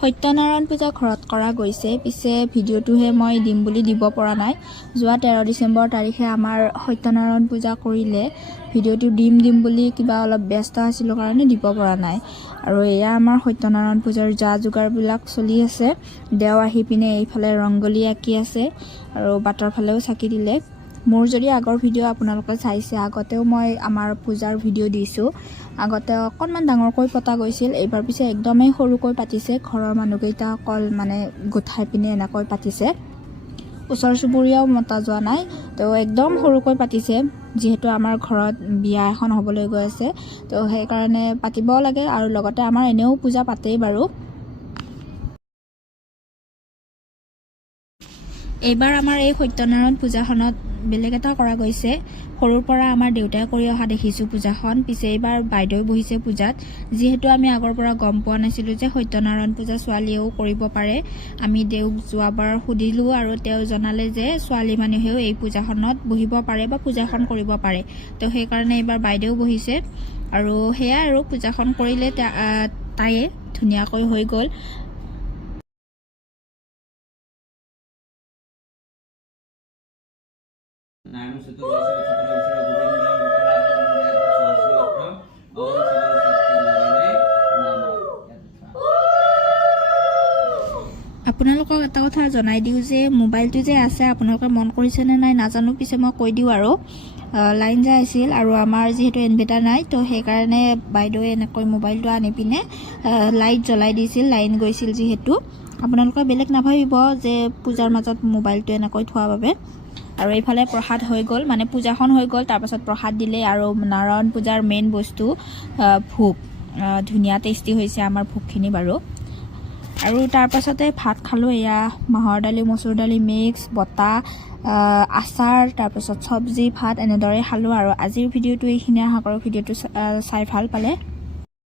সত্যনাৰায়ণ পূজা ঘৰত কৰা গৈছে, পিছে ভিডিঅ'টোহে মই দিম বুলি দিব পৰা নাই। যোৱা 13 ডিচেম্বৰ তাৰিখে আমাৰ সত্যনাৰায়ণ পূজা কৰিলে, ভিডিঅ'টো দিম বুলি কিবা অলপ ব্যস্ত আছিলোঁ কাৰণে দিব পৰা নাই। আৰু এয়া আমাৰ সত্যনাৰায়ণ পূজাৰ যা যোগাৰবিলাক চলি আছে। দেও আহি পিনে এইফালে ৰংগলী আঁকি আছে আৰু বাটৰ ফালেও চাকি দিলে। মোৰ যদি আগৰ ভিডিঅ' আপোনালোকে চাইছে, আগতেও মই আমাৰ পূজাৰ ভিডিঅ' দিছোঁ। আগতে অকণমান ডাঙৰকৈ পতা গৈছিল, এইবাৰ পিছে একদমেই সৰুকৈ পাতিছে। ঘৰৰ মানুহকেইটা অকল গোঠাই পিনে এনেকৈ পাতিছে, ওচৰ চুবুৰীয়াও মতা যোৱা নাই, তো একদম সৰুকৈ পাতিছে। যিহেতু আমাৰ ঘৰত বিয়া এখন হ'বলৈ গৈ আছে, তো সেইকাৰণে পাতিবও লাগে। আৰু লগতে আমাৰ এনেও পূজা পাতেই বাৰু। এইবাৰ আমাৰ এই সত্যনাৰায়ণ পূজাখনত বেলেগ এটা কৰা গৈছে। সৰুৰ পৰা আমাৰ দেউতাই কৰি অহা দেখিছোঁ পূজাখন, পিছে এইবাৰ বাইদেউ বহিছে পূজাত। যিহেতু আমি আগৰ পৰা গম পোৱা নাছিলোঁ যে সত্যনাৰায়ণ পূজা ছোৱালীয়েও কৰিব পাৰে। আমি দেউক যোৱাবাৰ সুধিলোঁ আৰু তেওঁ জনালে যে ছোৱালী মানুহেও এই পূজাখনত বহিব পাৰে বা পূজাখন কৰিব পাৰে। তো সেইকাৰণে এইবাৰ বাইদেউ বহিছে আৰু সেয়াই আৰু পূজাখন কৰিলে তাইয়ে ধুনীয়াকৈ হৈ গ'ল। আপোনালোকক এটা কথা জনাই দিওঁ যে মোবাইলটো যে আছে আপোনালোকে মন কৰিছেনে নাই নাজানো, পিছে মই কৈ দিওঁ আৰু লাইন যাই আছিল আৰু আমাৰ যিহেতু ইনভাৰ্টাৰ নাই, তো সেইকাৰণে বাইদেৱে এনেকৈ মোবাইলটো আনি পিনে লাইট জ্বলাই দিছিল, লাইন গৈছিল যিহেতু। আপোনালোকে বেলেগ নাভাবিব যে পূজাৰ মাজত মোবাইলটো এনেকৈ থোৱাৰ বাবে। আৰু এইফালে প্ৰসাদ হৈ গ'ল, পূজাখন হৈ গ'ল, তাৰপাছত প্ৰসাদ দিলে। আৰু নাৰায়ণ পূজাৰ মেইন বস্তু ভোগ, ধুনীয়া টেষ্টি হৈছে আমাৰ ভোগখিনি বাৰু। আৰু তাৰপাছতে ভাত খালোঁ। এয়া মাহৰ দালি, মচুৰ দালি মিক্স, বটা, আচাৰ, তাৰপাছত চব্জি, ভাত এনেদৰে খালোঁ। আৰু আজিৰ ভিডিঅ'টো এইখিনি আশা কৰোঁ ভিডিঅ'টো চাই ভাল পালে।